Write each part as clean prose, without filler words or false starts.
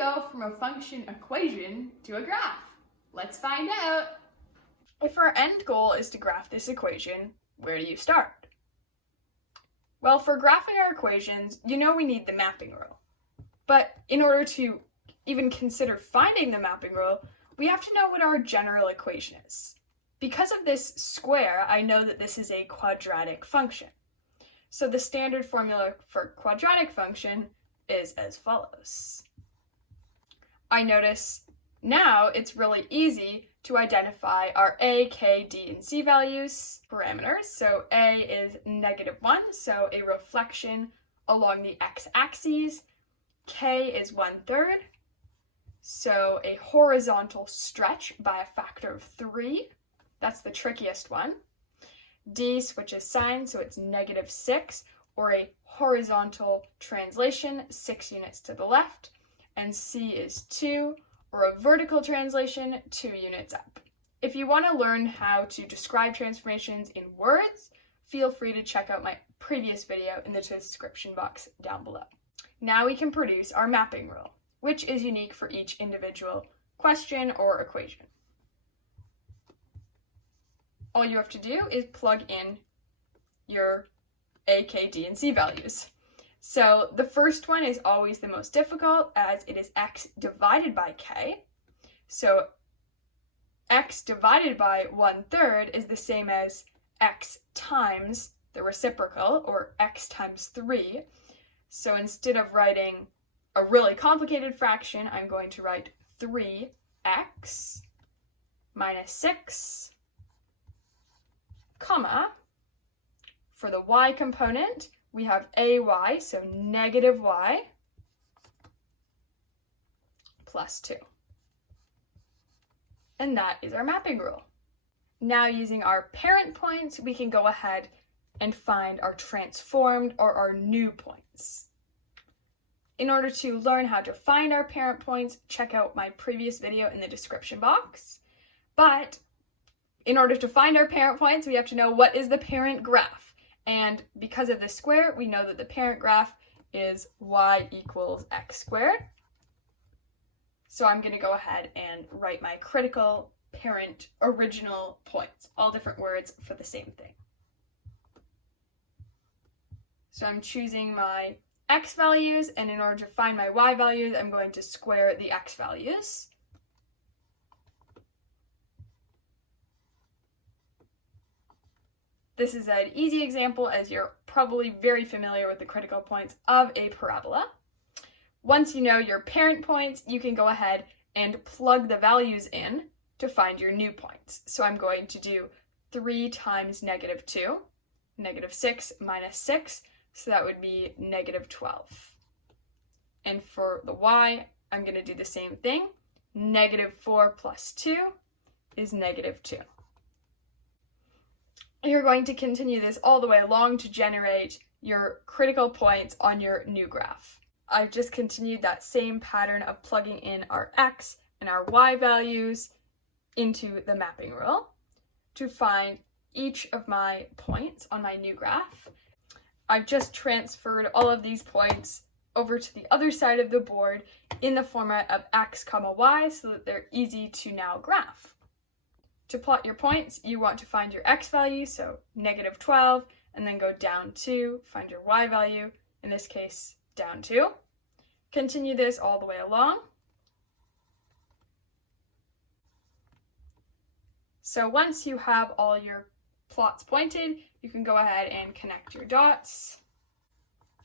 go from a function equation to a graph? Let's find out. If our end goal is to graph this equation, where do you start? Well, for graphing our equations, you know we need the mapping rule. But in order to even consider finding the mapping rule, we have to know what our general equation is. Because of this square, I know that this is a quadratic function. So the standard formula for quadratic function is as follows. I notice now it's really easy to identify our a, k, d, and c values parameters. So a is -1, so a reflection along the x-axis. K is 1/3, so a horizontal stretch by a factor of 3. That's the trickiest one. D switches signs, so it's -6, or a horizontal translation, 6 units to the left. And C is 2, or a vertical translation, 2 units up. If you want to learn how to describe transformations in words, feel free to check out my previous video in the description box down below. Now we can produce our mapping rule, which is unique for each individual question or equation. All you have to do is plug in your a, k, d, and c values. So the first one is always the most difficult, as it is x divided by k. So x divided by 1/3 is the same as x times the reciprocal, or x times 3. So instead of writing a really complicated fraction, I'm going to write 3x minus 6, comma. For the y component, we have ay, so -y, plus 2. And that is our mapping rule. Now, using our parent points, we can go ahead and find our transformed or our new points. In order to learn how to find our parent points, check out my previous video in the description box. But in order to find our parent points, we have to know what is the parent graph. And because of this square, we know that the parent graph is y equals x squared. So I'm going to go ahead and write my critical parent original points, all different words for the same thing. So I'm choosing my x values, and in order to find my y values, I'm going to square the x values. This is an easy example, as you're probably very familiar with the critical points of a parabola. Once you know your parent points, you can go ahead and plug the values in to find your new points. So I'm going to do 3 times -2, -6 minus 6, so that would be -12. And for the y, I'm going to do the same thing. -4 plus 2 is -2. You're going to continue this all the way along to generate your critical points on your new graph. I've just continued that same pattern of plugging in our x and our y values into the mapping rule to find each of my points on my new graph. I've just transferred all of these points over to the other side of the board in the format of x, y, so that they're easy to now graph. To plot your points, you want to find your x value, so -12, and then go down 2, find your y value, in this case, down 2. Continue this all the way along. So once you have all your plots pointed, you can go ahead and connect your dots.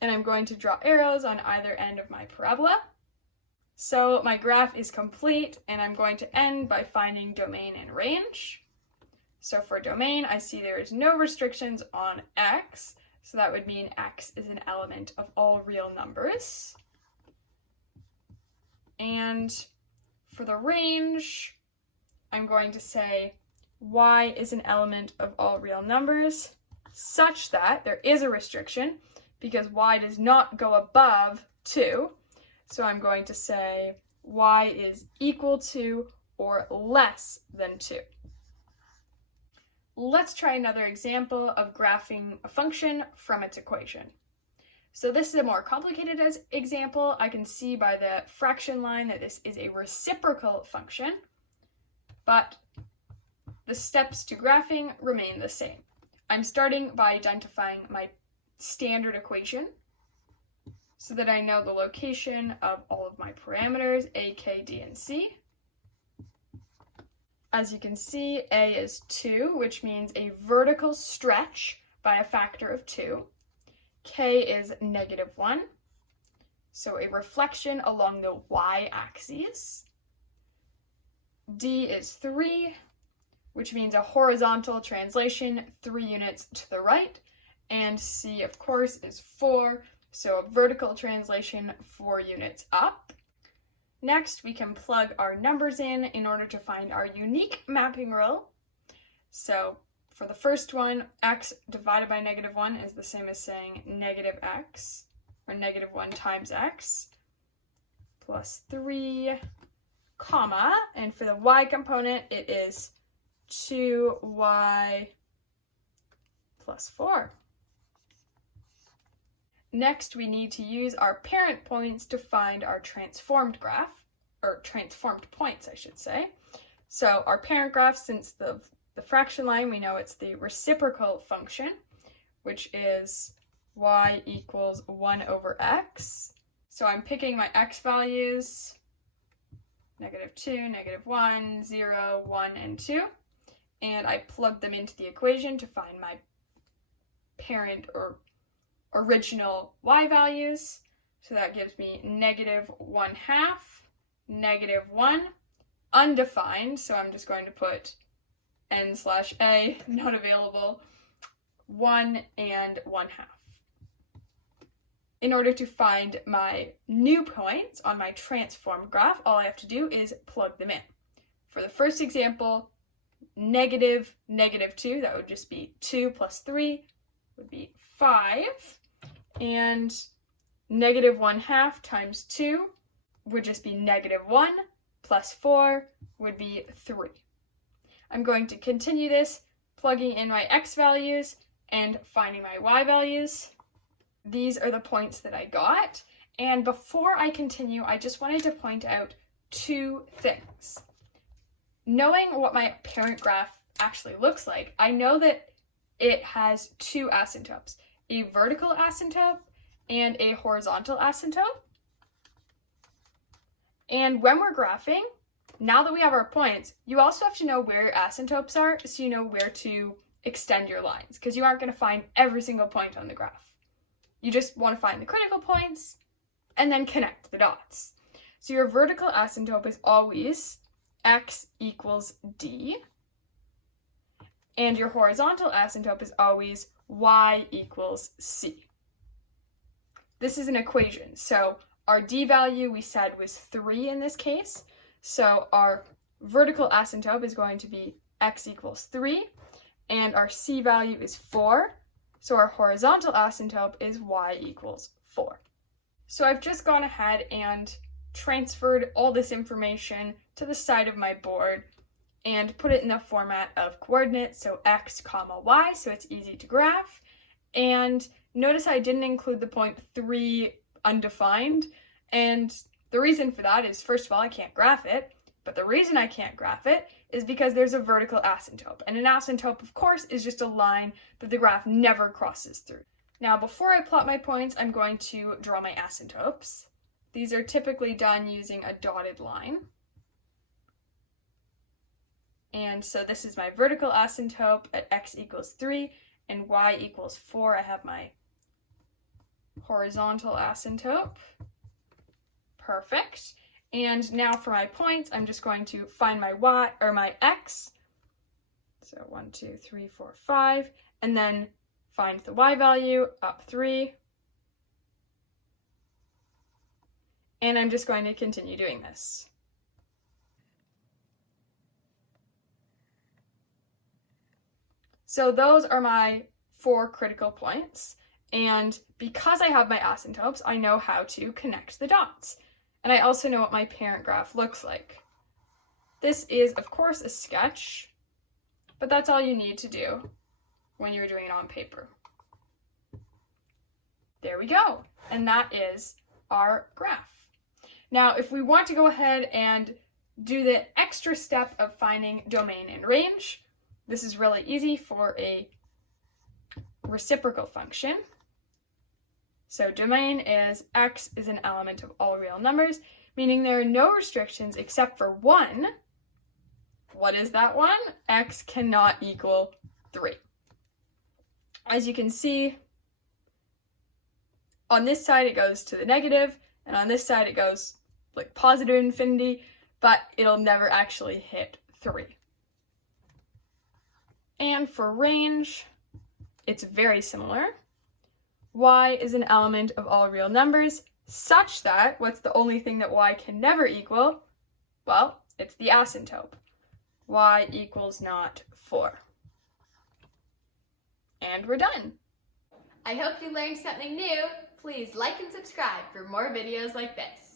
And I'm going to draw arrows on either end of my parabola. So my graph is complete, and I'm going to end by finding domain and range. So for domain, I see there is no restrictions on x, so that would mean x is an element of all real numbers. And for the range, I'm going to say y is an element of all real numbers, such that there is a restriction, because y does not go above 2. So I'm going to say y is equal to or less than 2. Let's try another example of graphing a function from its equation. So this is a more complicated example. I can see by the fraction line that this is a reciprocal function, but the steps to graphing remain the same. I'm starting by identifying my standard equation so that I know the location of all of my parameters, a, k, d, and c. As you can see, a is 2, which means a vertical stretch by a factor of 2. K is -1, so a reflection along the y-axis. D is 3, which means a horizontal translation 3 units to the right. And C, of course, is 4, so a vertical translation 4 units up. Next, we can plug our numbers in order to find our unique mapping rule. So for the first one, x divided by -1 is the same as saying -x, or -1 times x, plus 3, comma, and for the y component, it is 2y plus 4. Next, we need to use our parent points to find our transformed graph, or transformed points, I should say. So our parent graph, since the fraction line, we know it's the reciprocal function, which is y equals 1 over x. So I'm picking my x values, -2, -1, 0, 1, and 2, and I plug them into the equation to find my parent or original y values. So that gives me -1/2, -1, undefined, so I'm just going to put n/a, not available, 1 and 1/2. In order to find my new points on my transformed graph, all I have to do is plug them in. For the first example, -2, that would just be 2 plus 3 would be 5, and -1/2 times 2 would just be -1, plus 4 would be 3. I'm going to continue this, plugging in my x values and finding my y values. These are the points that I got, and before I continue, I just wanted to point out 2 things. Knowing what my parent graph actually looks like, I know that it has 2 asymptotes, a vertical asymptote and a horizontal asymptote. And when we're graphing, now that we have our points, you also have to know where your asymptotes are so you know where to extend your lines, because you aren't going to find every single point on the graph. You just want to find the critical points and then connect the dots. So your vertical asymptote is always x equals d, and your horizontal asymptote is always y equals c. This is an equation, so our d value we said was 3 in this case, so our vertical asymptote is going to be x equals 3, and our c value is 4, so our horizontal asymptote is y equals 4. So I've just gone ahead and transferred all this information to the side of my board and put it in the format of coordinates, so x comma y, so it's easy to graph. And notice I didn't include the point 3 undefined, and the reason for that is, first of all, I can't graph it, but the reason I can't graph it is because there's a vertical asymptote, and an asymptote, of course, is just a line that the graph never crosses through. Now, before I plot my points, I'm going to draw my asymptotes. These are typically done using a dotted line. And so this is my vertical asymptote at x equals 3 and y equals 4. I have my horizontal asymptote. Perfect. And now for my points, I'm just going to find my y, or my x. So 1, 2, 3, 4, 5, and then find the y value, up 3. And I'm just going to continue doing this. So those are my 4 critical points, and because I have my asymptotes, I know how to connect the dots. And I also know what my parent graph looks like. This is, of course, a sketch, but that's all you need to do when you're doing it on paper. There we go. And that is our graph. Now, if we want to go ahead and do the extra step of finding domain and range, this is really easy for a reciprocal function. So domain is x is an element of all real numbers, meaning there are no restrictions except for one. What is that one? X cannot equal 3. As you can see, on this side it goes to the negative, and on this side it goes like positive infinity, but it'll never actually hit 3. And for range, it's very similar. Y is an element of all real numbers, such that, what's the only thing that y can never equal? Well, it's the asymptote. Y equals not 4. And we're done. I hope you learned something new. Please like and subscribe for more videos like this.